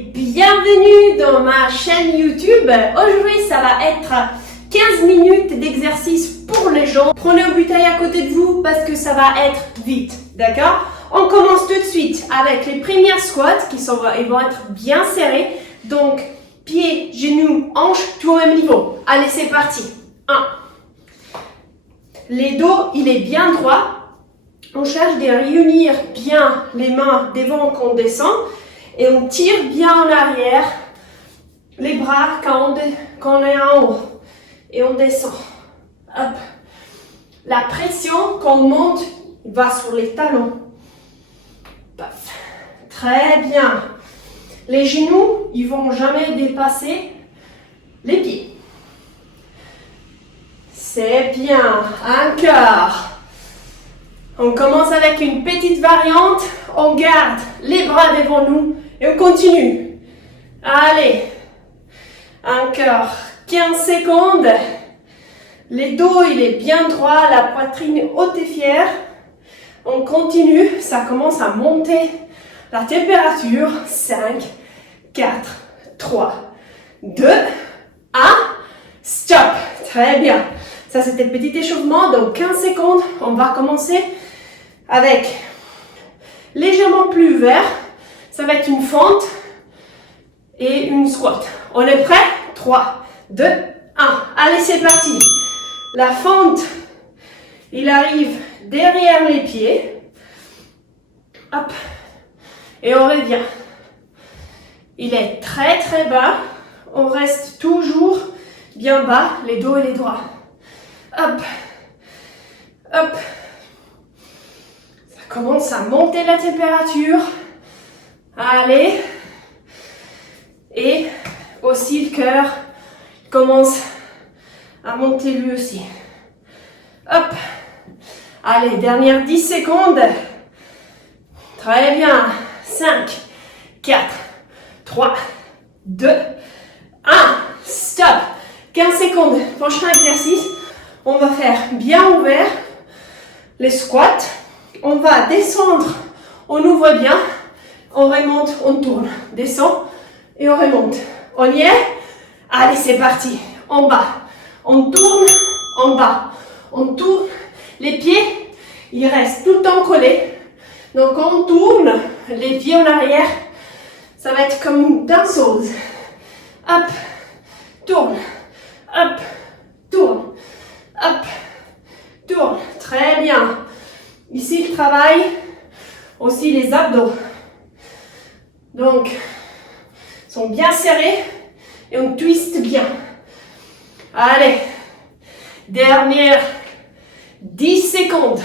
Bienvenue dans ma chaîne YouTube. Aujourd'hui, ça va être 15 minutes d'exercice pour les jambes. Prenez un bouteille à côté de vous parce que ça va être vite, d'accord? On commence tout de suite avec les premières squats ils vont être bien serrés. Donc, pieds, genoux, hanches, tout au même niveau. Allez, c'est parti. 1. Les dos, il est bien droit. On cherche de réunir bien les mains devant quand on descend. Et on tire bien en arrière les bras quand on est en haut. Et on descend. Hop. La pression quand on monte va sur les talons. Paf. Très bien. Les genoux, ils vont jamais dépasser les pieds. C'est bien. Un quart. On commence avec une petite variante. On garde les bras devant nous et on continue. Allez. Encore 15 secondes. Les dos, il est bien droit. La poitrine haute et fière. On continue. Ça commence à monter. La température. 5, 4, 3, 2, 1. Stop. Très bien. Ça, c'était le petit échauffement. Donc, 15 secondes. On va commencer avec légèrement plus ouvert. Ça va être une fente et une squat. On est prêt? 3, 2, 1. Allez, c'est parti. La fente, il arrive derrière les pieds. Hop. Et on revient. Il est très très bas. On reste toujours bien bas, les dos et les doigts. Hop. Hop. Commence à monter la température. Allez. Et aussi le cœur commence à monter lui aussi. Hop. Allez, dernière 10 secondes. Très bien. 5, 4, 3, 2, 1. Stop. 15 secondes. Prochain exercice. On va faire bien ouvert les squats. On va descendre, on ouvre bien, on remonte, on tourne, descend et on remonte. On y est? Allez, c'est parti. En bas, on tourne, en bas, on tourne. Les pieds, ils restent tout le temps collés. Donc, on tourne, les pieds en arrière, ça va être comme une danseuse. Hop, tourne, hop, tourne, hop, tourne. Très bien. Ici, je travaille aussi les abdos. Donc, ils sont bien serrés et on twiste bien. Allez, dernière 10 secondes.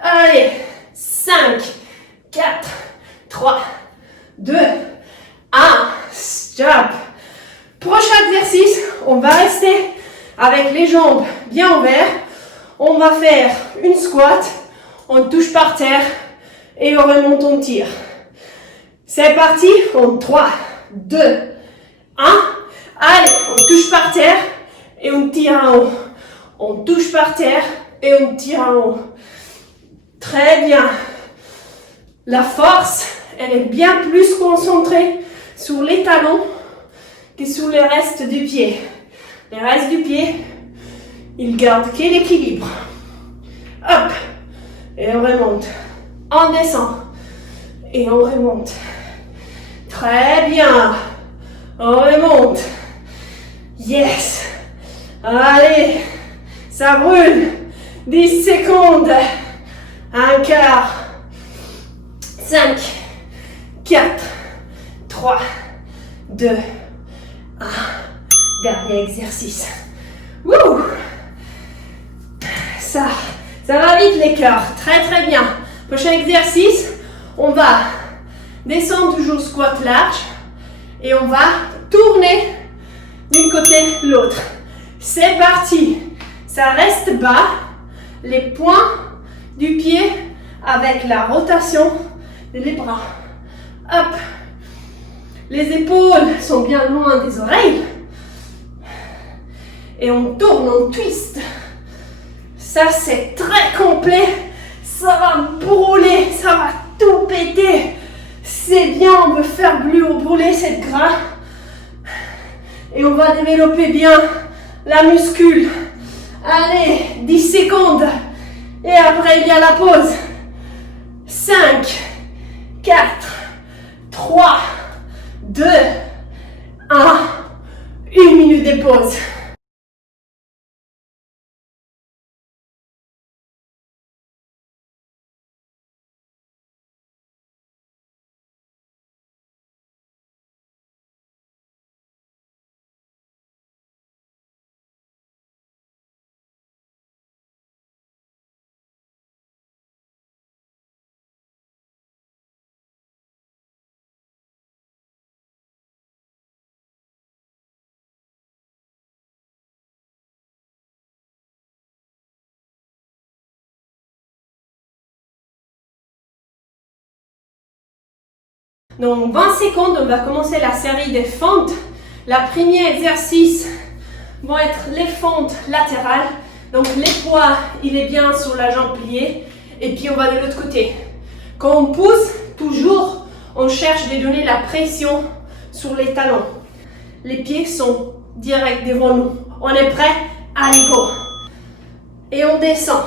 Allez, 5, 4, 3, 2, 1. Stop. Prochain exercice, on va rester avec les jambes bien ouvertes. On va faire une squat, on touche par terre et on remonte, on tire. C'est parti, on 3, 2, 1. Allez, on touche par terre et on tire en haut. On touche par terre et on tire en haut. Très bien. La force, elle est bien plus concentrée sur les talons que sur le reste du pied. Le reste du pied, il garde que l'équilibre. Hop. Et on remonte. On descend. Et on remonte. Très bien. On remonte. Yes. Allez. Ça brûle. 10 secondes. Un quart. 5, 4, 3, 2, 1. Dernier exercice. Wouh! Ça va vite les cœurs, très très bien. Prochain exercice, on va descendre toujours squat large et on va tourner d'un côté l'autre. C'est parti. Ça reste bas, les points du pied avec la rotation des bras. Hop. Les épaules sont bien loin des oreilles. Et on tourne, on twist. Ça, c'est très complet. Ça va brûler, ça va tout péter. C'est bien, on veut faire brûler cette gras. Et on va développer bien la muscule. Allez, 10 secondes. Et après, il y a la pause. 5, 4, 3, 2, 1. 1 minute de pause. Donc 20 secondes, on va commencer la série des fentes. Le premier exercice vont être les fentes latérales. Donc les poids, il est bien sur la jambe pliée. Et puis on va de l'autre côté. Quand on pousse, toujours, on cherche de donner la pression sur les talons. Les pieds sont directs devant nous. On est prêt? Allez, go! Et on descend.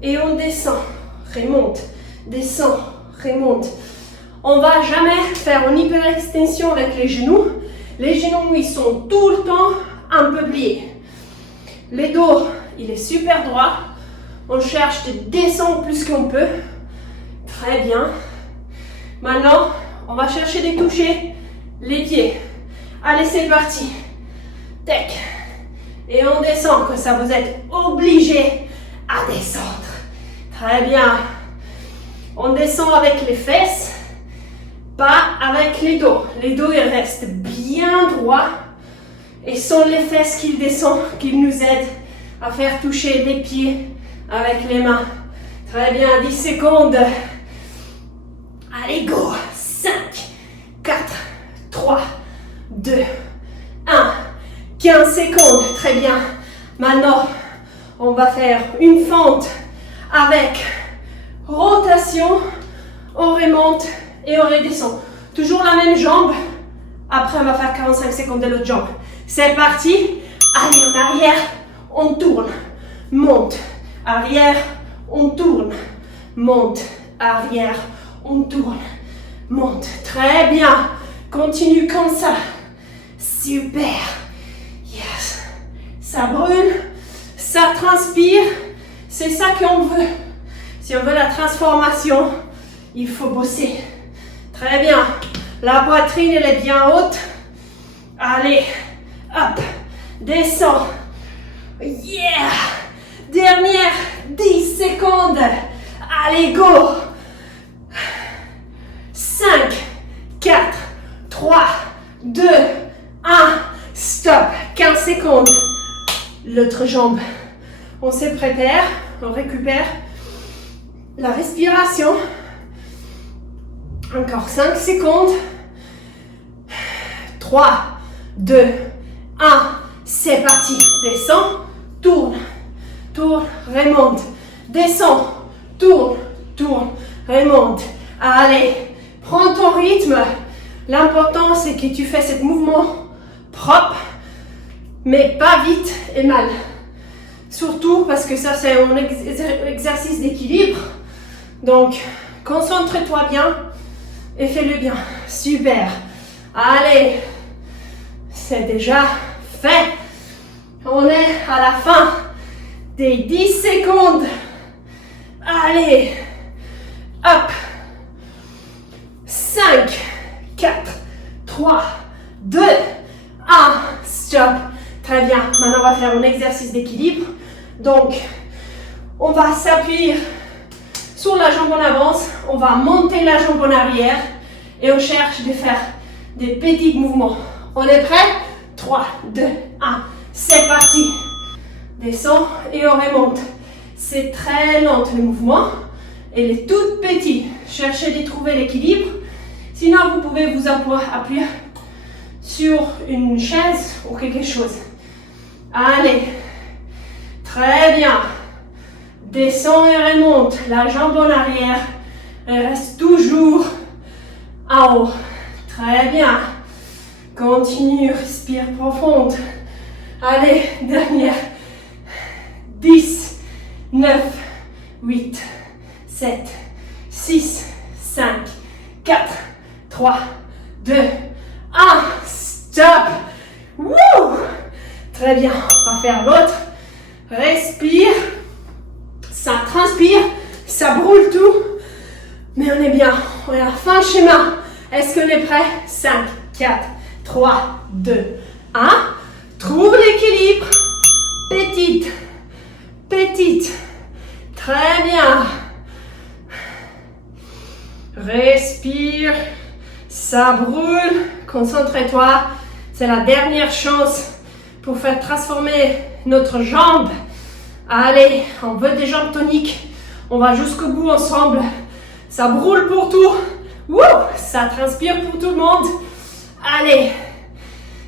Et on descend. Remonte. Descend. Remonte. On ne va jamais faire une hyperextension avec les genoux. Les genoux, ils sont tout le temps un peu pliés. Le dos, il est super droit. On cherche de descendre plus qu'on peut. Très bien. Maintenant, on va chercher de toucher les pieds. Allez, c'est parti. Tac. Et on descend, comme ça vous êtes obligé à descendre. Très bien. On descend avec les fesses. Pas avec les dos. Les dos, ils restent bien droits. Et sont les fesses qui descendent, qui nous aident à faire toucher les pieds avec les mains. Très bien, 10 secondes. Allez, go. 5, 4, 3, 2, 1. 15 secondes. Très bien. Maintenant, on va faire une fente avec rotation. On remonte. Et on redescend. Toujours la même jambe. Après, on va faire 45 secondes de l'autre jambe. C'est parti. Allez, en arrière, on tourne. Monte. Arrière, on tourne. Monte. Arrière, on tourne. Monte. Très bien. Continue comme ça. Super. Yes. Ça brûle. Ça transpire. C'est ça qu'on veut. Si on veut la transformation, il faut bosser. Très bien. La poitrine, elle est bien haute. Allez. Hop. Descends. Yeah. Dernière 10 secondes. Allez, go. 5, 4, 3, 2, 1. Stop. 15 secondes. L'autre jambe. On se prépare. On récupère la respiration. Encore 5 secondes. 3, 2, 1. C'est parti. Descends, tourne, tourne, remonte. Descends, tourne, tourne, remonte. Allez, prends ton rythme. L'important, c'est que tu fais ce mouvement propre, mais pas vite et mal. Surtout parce que ça, c'est un exercice d'équilibre. Donc, concentre-toi bien. Et fais-le bien. Super. Allez. C'est déjà fait. On est à la fin des 10 secondes. Allez. Hop. 5, 4, 3, 2, 1. Stop. Très bien. Maintenant, on va faire un exercice d'équilibre. Donc, on va s'appuyer sur la jambe en avance, on va monter la jambe en arrière et on cherche de faire des petits mouvements. On est prêt? 3, 2, 1. C'est parti. Descends et on remonte. C'est très lent le mouvement. Elle est toute petite. Cherchez de trouver l'équilibre. Sinon, vous pouvez vous appuyer sur une chaise ou quelque chose. Allez. Très bien. Descends et remonte. La jambe en arrière. Elle reste toujours en haut. Très bien. Continue, respire profonde. Allez, dernière. 10, 9, 8, 7, 6, 5, 4, 3, 2, 1. Stop. Wouh! Très bien. On va faire l'autre. Respire. Ça transpire. Ça brûle tout. Mais on est bien. On est à la fin du schéma. Est-ce qu'on est prêt? 5, 4, 3, 2, 1. Trouve l'équilibre. Petite. Petite. Très bien. Respire. Ça brûle. Concentre-toi. C'est la dernière chose pour faire transformer notre jambe. Allez, on veut des jambes toniques. On va jusqu'au bout ensemble. Ça brûle pour tout. Wouh, ça transpire pour tout le monde. Allez,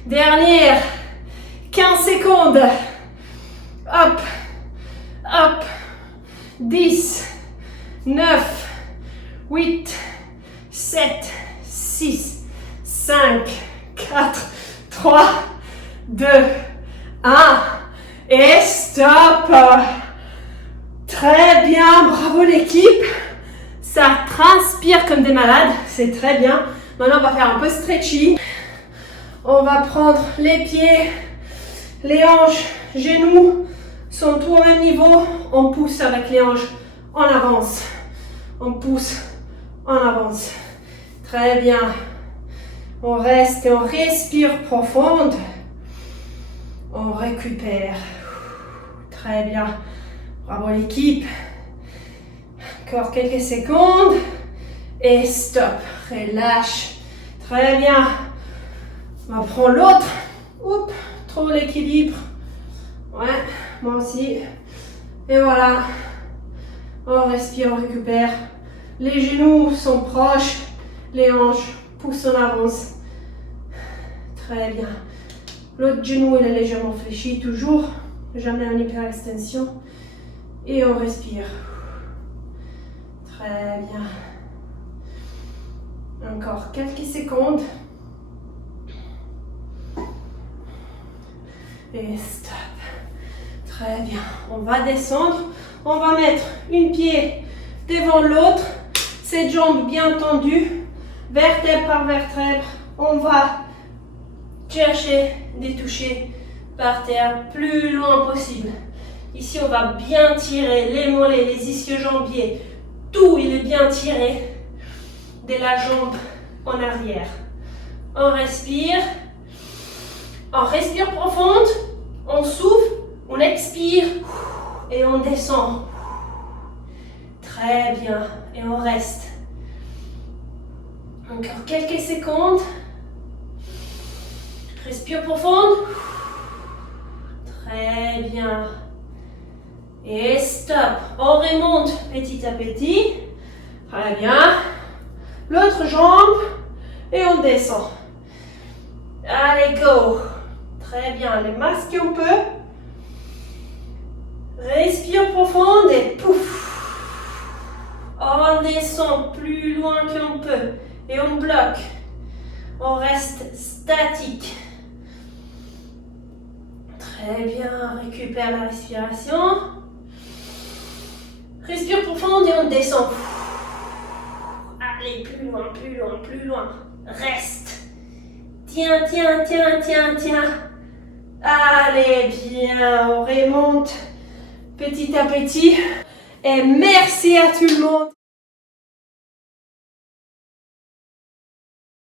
dernière. 15 secondes. Hop, hop. 10, 9, 8, 7, 6, 5, 4, 3, 2, 1. Et stop. Très bien, bravo l'équipe. Ça transpire comme des malades, c'est très bien. Maintenant, on va faire un peu stretching. On va prendre les pieds, les hanches, genoux sont tous au même niveau. On pousse avec les hanches en avance. On pousse en avance. Très bien. On reste et on respire profonde. On récupère. Très bien. Bravo l'équipe. Encore quelques secondes. Et stop. Relâche. Très bien. On va prendre l'autre. Oups. Trouve l'équilibre. Ouais. Moi aussi. Et voilà. On respire, on récupère. Les genoux sont proches. Les hanches poussent en avance. Très bien. L'autre genou, il est légèrement fléchi. Toujours. Jamais en hyperextension. Et on respire. Très bien. Encore quelques secondes. Et stop. Très bien. On va descendre. On va mettre une pied devant l'autre. Cette jambe bien tendue. Vertèbre par vertèbre. On va chercher de toucher par terre plus loin possible. Ici, on va bien tirer les mollets, les ischio-jambiers. Tout, il est bien tiré de la jambe en arrière. On respire. On respire profonde. On souffle. On expire. Et on descend. Très bien. Et on reste. Encore quelques secondes. Respire profonde. Très bien. Et stop. On remonte petit à petit. Très bien. L'autre jambe. Et on descend. Allez, go. Très bien. Les masques on peut. Respire profonde et pouf. On descend plus loin qu'on peut. Et on bloque. On reste statique. Très bien. Récupère la respiration. Respire profonde et on descend. Allez, plus loin, plus loin, plus loin. Reste. Tiens, tiens, tiens, tiens, tiens. Allez, bien, on remonte petit à petit. Et merci à tout le monde.